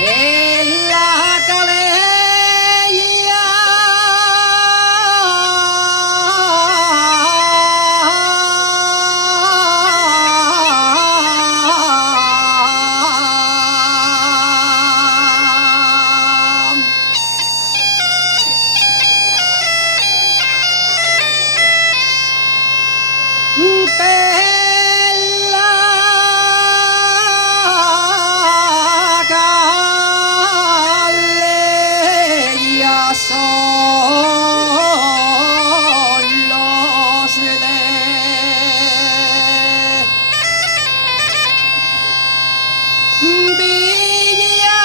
en la calella son los de Villa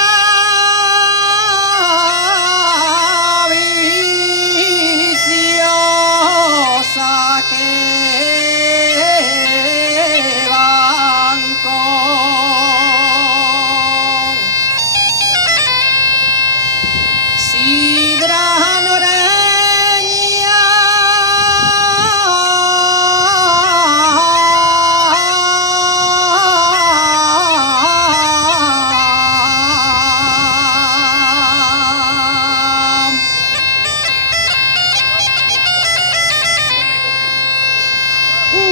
Viciosa que van con sidra noreña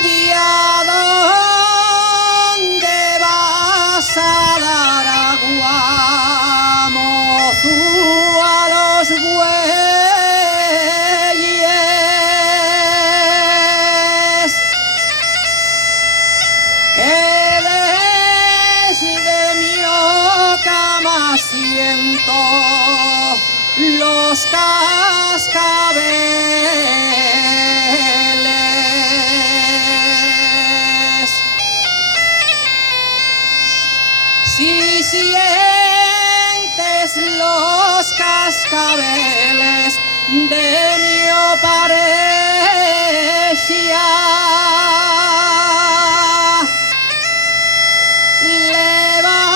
y a dónde vas a dar agua, mozu, a los bueyes que desde mi cama siento los cascabeles. Si sientes los cascabeles de mi pareja,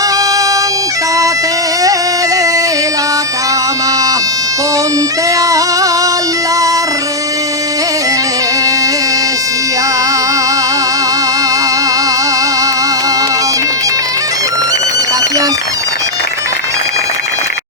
levántate de la cama, ponte